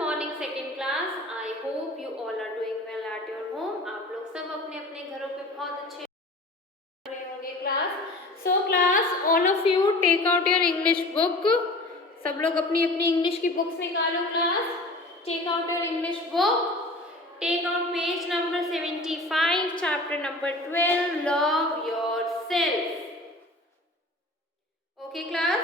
Morning second class. I hope you all are doing well at your home. आप लोग सब अपने अपने घरों पे बहुत अच्छे रहे होंगे। Class all of you take out your English book. सब लोग अपनी अपनी इंग्लिश की बुक्स निकालो। Class take out your English book. Take out page number 75, chapter number 12, love yourself. Okay class.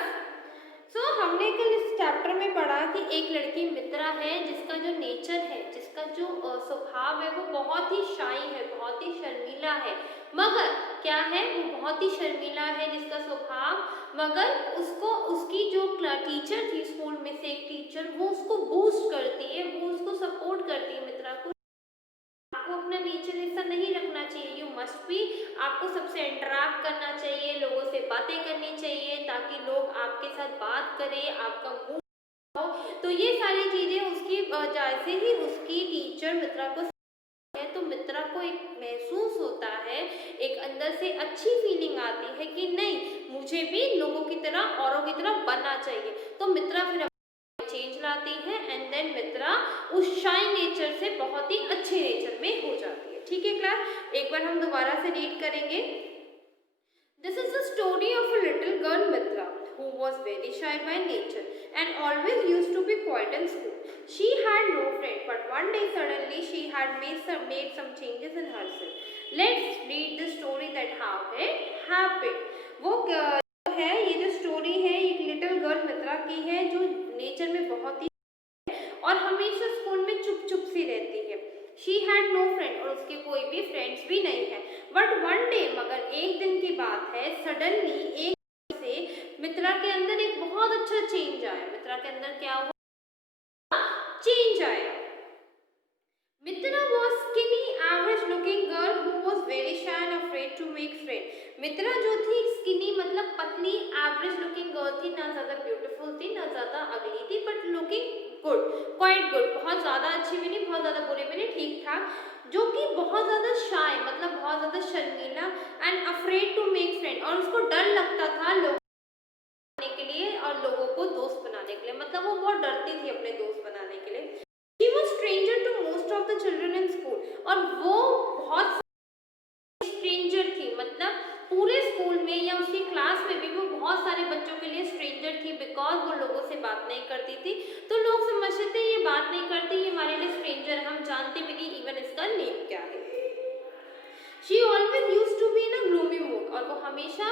हमने कल इस चैप्टर में पढ़ा कि एक लड़की मित्रा है जिसका जो नेचर है, जिसका जो स्वभाव है वो बहुत ही शाई है, बहुत ही शर्मीला है। मगर क्या है, वो बहुत ही शर्मीला है जिसका स्वभाव, मगर उसको उसकी जो टीचर थी स्कूल में से एक टीचर, वो उसको बूस्ट करती है, वो उसको सपोर्ट करती है मित्रा को। आपको अपना नेचर ऐसा नहीं रखना चाहिए, यू मस्ट बी, आपको सबसे इंटरेक्ट करना चाहिए, लोगों से बातें करनी चाहिए ताकि लोग आपके साथ बात करें, आपका मूड हो। तो ये सारी चीजें उसकी जैसे ही उसकी टीचर मित्रा को है तो मित्रा को एक महसूस होता है, एक अंदर से अच्छी फीलिंग आती है कि नहीं, मुझे भी लोगों की तरह, औरों की तरह बनना चाहिए। तो मित्रा फिर चेंज लाती है एंड देन मित्रा उस शाई नेचर से बहुत ही अच्छे नेचर में हो जाती है। ठीक है क्लास, एक बार हम दोबारा से रीड करेंगे। This is the story of a little girl Mitra who was very shy by nature and always used to be quiet in school. She had no friend, but one day suddenly she had made some changes in herself. Let's read the story that how it happened. वो है, ये जो story है एक little girl मित्रा की है जो nature में बहुत ही और हमेशा स्कूल में चुप चुप सी रहती है। शी हैड नो फ्रेंड, और उसके कोई भी फ्रेंड्स भी नहीं है। बट वन डे, मगर एक दिन की बात है, सडनली एक से मित्रा के अंदर एक बहुत अच्छा चेंज आया। मित्रा के अंदर क्या हुआ? चेंज आया। मित्रा was skinny, average looking girl who was very shy and afraid to make friend. मित्रा जो थी स्किनी मतलब पतली, एवरेज लुकिंग गर्ल थी, ना ज्यादा ब्यूटीफुल थी ना ज्यादा अगली थी, but looking good, quite good, बहुत ज्यादा अच्छी भी नहीं बहुत ज्यादा बुरी भी नहीं, ठीक ठाक, जो कि बहुत ज्यादा शाय मतलब बहुत ज्यादा शर्मीला and afraid to make friend, और उसको डर लगता था लोग बनाने के लिए और लोगों को दोस्त बनाने के लिए, मतलब वो बहुत डरती थी अपने दोस्त बनाने के लिए। She was stranger to most of the children in school, और वो बहुत स्ट्रेंजर थी, मतलब पूरे स्कूल में या उसकी क्लास में भी वो बहुत सारे बच्चों के लिए स्ट्रेंजर थी, बिकॉज वो लोगों से बात नहीं करती थी। तो लोग समझते थे ये बात नहीं करती, ये हमारे लिए स्ट्रेंजर, हम जानते भी नहीं इवन इसका नेम क्या है। She always used to be in a gloomy mood, और वो हमेशा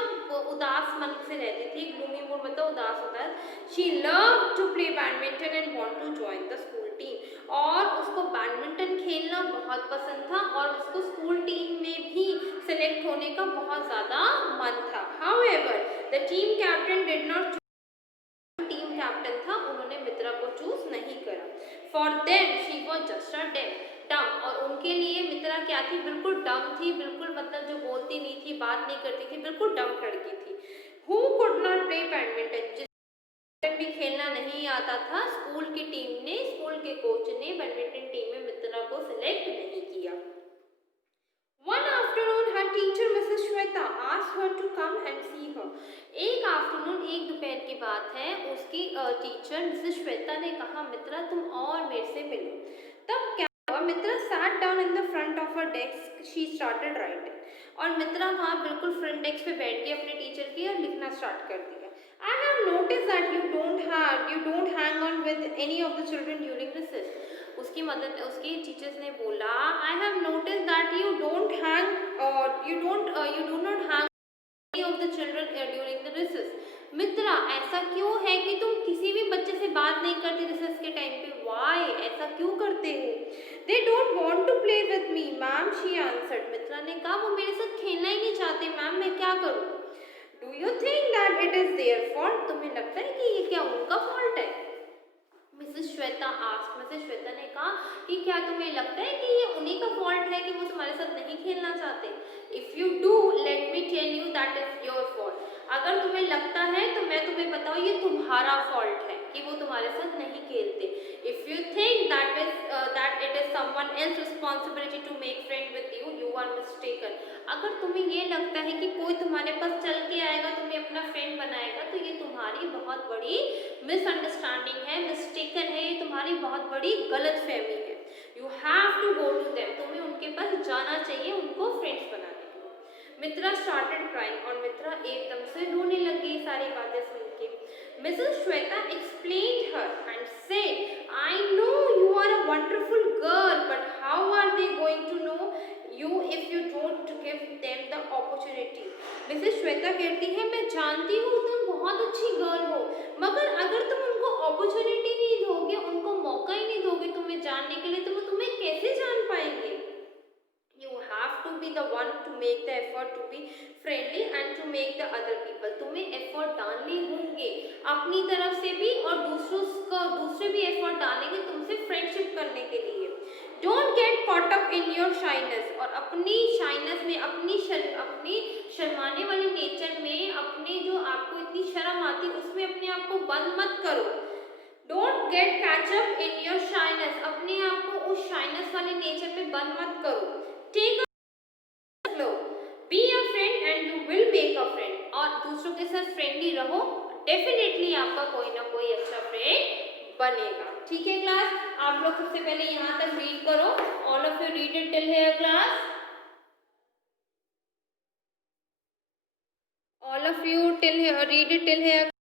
उदास मन से रहती थी। gloomy mood मतलब उदास होता है। She loved to play badminton and want to join the school team, और उसको बैडमिंटन खेलना बहुत पसंद था और उसको स्कूल टीम में भी सेलेक्ट होने का बहुत ज़्यादा मन था। However, the team captain did not, team captain था, उन्होंने मित्रा को चूज नहीं करा। For them she was just a डम, और उनके लिए मित्रा क्या थी? बिल्कुल डम थी, बिल्कुल मतलब जो बोलती नहीं थी, बात नहीं करती थी, बिल्कुल डम लड़की थी। Who could not play badminton, जिस भी खेलना नहीं आता था, स्कूल की टीम ने, स्कूल के कोच ने बैडमिंटन टीम में मित्रा को सिलेक्ट नहीं किया। One afternoon, her teacher Mrs. Shweta asked her to come and see her. एक आफ्टरनून, एक दोपहर की बात है, उसकी टीचर मिसेस श्वेता ने कहा मित्रा तुम और मेरे से मिलो। तब क्या हुआ? मित्रा sat down in the front of her desk. She started writing. और मित्रा वहाँ बिल्कुल फ्रंट डेस्क पे बैठ के अपने टीचर की और लिखना स्टार्ट कर दिया। I have noticed that you don't hang on with any of the children during recess. उसकी मदद, उसकी टीचर्स ने बोला I have notice that you do not hang any of the children during the recess. मित्रा ऐसा क्यों है कि तुम किसी भी बच्चे से बात नहीं करते रिसेस के टाइम पे? वाई, ऐसा क्यों करते हो? They don't want to play with me, ma'am, she answered. मित्रा ने कहा वो मेरे साथ खेलना ही नहीं चाहते मैम, मैं क्या करूँ? Do you think that it is their fault? तुम्हें लगता है कि ये क्या उनका फॉल्ट है? मिसेस श्वेता ने कहा कि क्या तुम्हें लगता है कि ये उन्हीं का फॉल्ट है कि वो तुम्हारे साथ नहीं खेलना चाहते? If you do, let me tell you that is your fault. अगर तुम्हें लगता है तो मैं तुम्हें बताऊँ ये तुम्हारा फॉल्ट है कि वो तुम्हारे साथ नहीं खेलते। If you think that it is someone else responsibility to make friend with you, you are mistaken. अगर तुम्हें ये लगता है कि कोई तुम्हारे पास चल के आएगा, तुम्हें अपना फ्रेंड बनाएगा, तो ये तुम्हारी बहुत बड़ी मिसअंडरस्टैंडिंग है, मिस्टेकन है, ये तुम्हारा तुम्हारी बहुत बड़ी गलत फहमी है। You have to go to them, तुम्हें उनके पास जाना चाहिए उनको फ्रेंड्स बनाने के लिए। मित्रा स्टार्टेड क्राइंग, और मित्रा एकदम से रोने लग गई सारी बातें सुन के। Mrs Shweta explained her and said, I know you are a wonderful girl, but how are they going to know you if you don't give them the opportunity. Mrs Shweta कहती है, मैं जानती हूँ तुम बहुत अच्छी गर्ल हो, मगर अगर तुम उनको अपॉर्चुनिटी नहीं दोगे, उनको मौका ही नहीं दोगे तुम्हें जानने के लिए, तो वो तुम्हें कैसे जान पाएंगे। You have to be the one to make the effort to be friendly and to make the other people, तुम्हें एफर्ट डालने होंगे अपनी तरफ से भी, और दूसरे भी एफर्ट डालेंगे तुमसे फ्रेंडशिप करने के लिए। Don't get caught up in your shyness, और अपनी शाइनेस में, अपनी शर्माने वाली नेचर में, अपने जो आपको इतनी शर्म आती है उसमें अपने आप को बंद मत करो। Don't get catch up in your shyness, अपने आप को उस शाइनेस वाले नेचर में बंद मत करो। टेक लो, be a friend and you will make a friend, और दूसरों के साथ फ्रेंडली रहो, डेफिनेटली आपका कोई ना कोई अच्छा फ्रेंड बनेगा। ठीक है क्लास, आप लोग सबसे पहले यहाँ तक रीड करो। All of you read it till here class, all of you read it till here.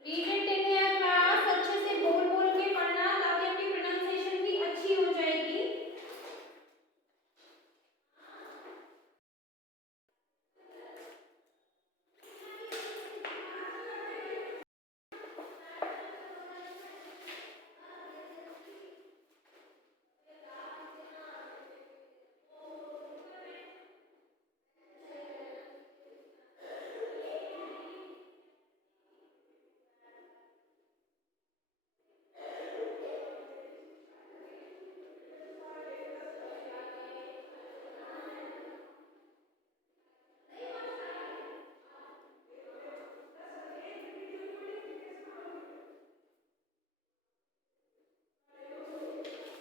Read it till here class, अच्छे से बोल बोल के पढ़ना ताकि आपकी प्रोनाउंसिएशन भी अच्छी हो जाएगी।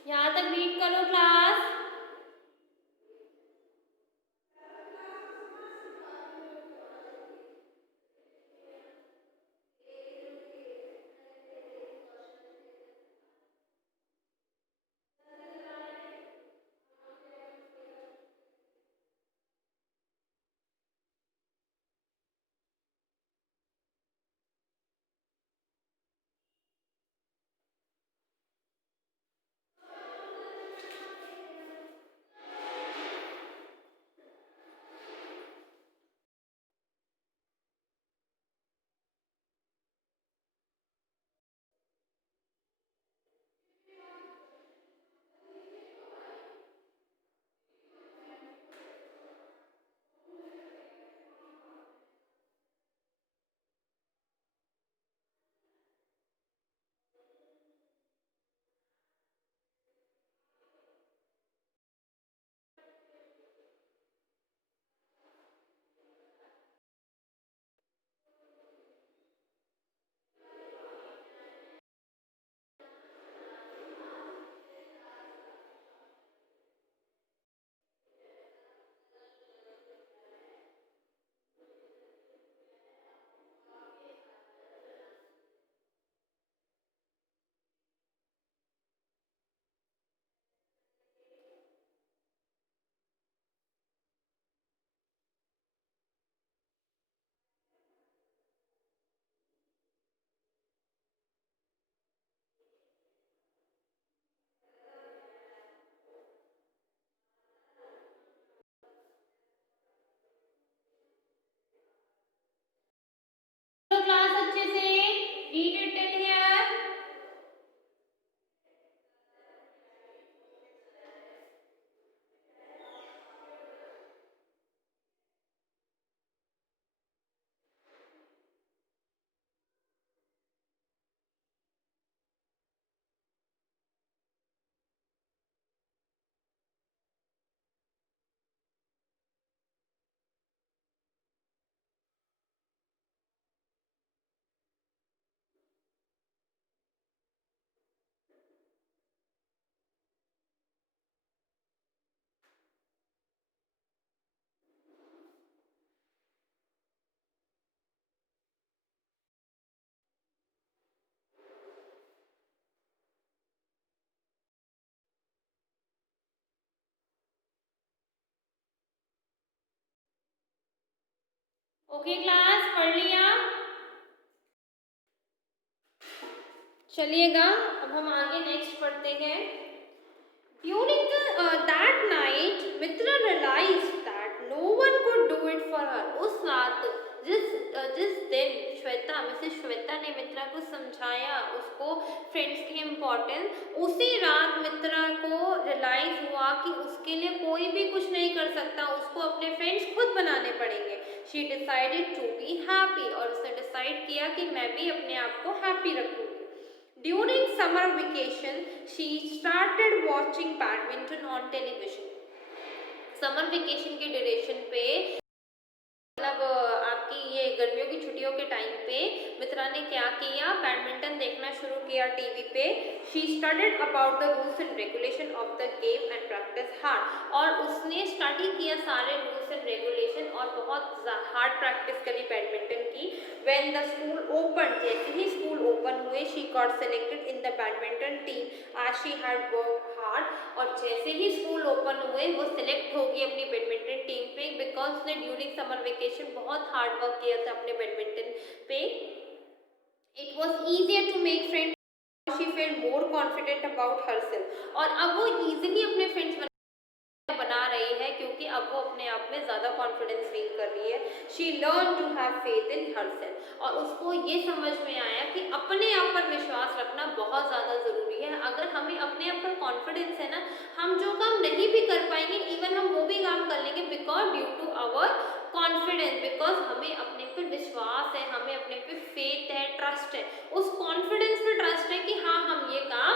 यहाँ तक रीड करो क्लास। ओके क्लास, पढ़ लिया? चलिएगा, अब हम आगे नेक्स्ट पढ़ते हैं। During that night, Mitra realized that no one could do it for her. उस रात जिस दिन मिसेस श्वेता ने मित्रा को समझाया उसको फ्रेंड्स की इम्पोर्टेंस, उसी रात मित्रा को रियलाइज हुआ कि उसके लिए कोई भी कुछ नहीं कर सकता, उसको अपने फ्रेंड्स खुद बनाने पड़ेंगे। She decided to be happy, और उसने डिसाइड किया कि मैं भी अपने आप को हैप्पी रखूंगी। During summer vacation, she started watching badminton on television. Summer vacation के ड्यूरेशन पे, मतलब आपकी ये गर्मियों की छुट्टियों के टाइम पे मित्रा ने क्या किया, बैडमिंटन देखना शुरू किया टीवी पे। She studied about the rules and regulation of the game and practice hard, और उसने स्टडी किया सारे रूल्स एंड रेगुलेशन और बहुत हार्ड प्रैक्टिस करी बैडमिंटन की। व्हेन द स्कूल ओपन, जैसे ही स्कूल ओपन हुए, she got selected in the badminton team आज शी हैड वर्क हार्ड, और जैसे ही स्कूल ओपन हुए वो सिलेक्ट होगी अपनी बैडमिंटन टीम पे, बिकॉज उसने ड्यूरिंग समर वेकेशन बहुत हार्ड वर्क किया था अपने बैडमिंटन पे। It was easier to make friend, she feel more confident about herself, और अब वो इजीली अपने फ्रेंड्स बना रही है क्योंकि अब वो अपने आप में ज़्यादा कॉन्फिडेंस फील कर रही है। She learn to have faith in herself, और उसको ये समझ में आया कि अपने आप पर विश्वास रखना बहुत ज़्यादा ज़रूरी है। अगर हमें अपने आप पर कॉन्फिडेंस है ना, हम जो काम नहीं भी कर पाएंगे, इवन हम वो भी काम कर लेंगे, because due to our confidence, because हमें अपने पर विश्वास है, हमें अपने पे फेथ है, ट्रस्ट है, उस कॉन्फिडेंस पे ट्रस्ट है कि हाँ हम ये काम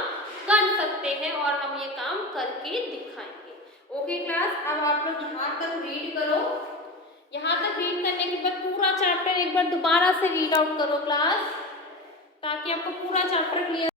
कर सकते हैं और हम ये काम करके दिखाएंगे। ओके क्लास, अब आप लोग यहाँ तक रीड करो। यहाँ तक रीड करने के बाद पूरा चैप्टर एक बार दोबारा से रीड आउट करो क्लास, ताकि आपको पूरा चैप्टर क्लियर।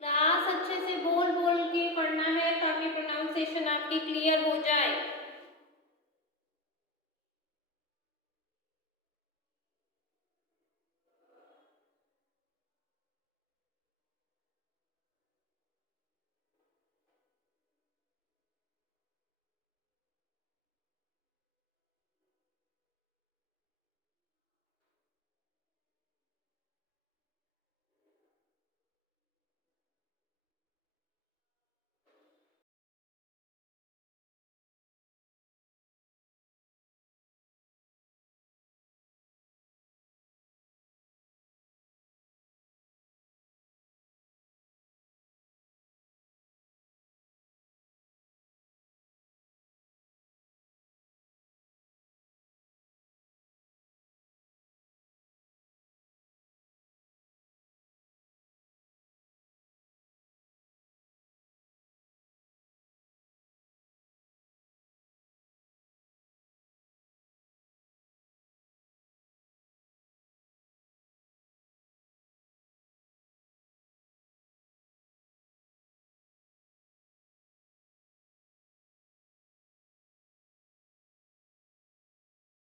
क्लास अच्छे से बोल बोल के पढ़ना है ताकि प्रोनाउंसिएशन आपकी क्लियर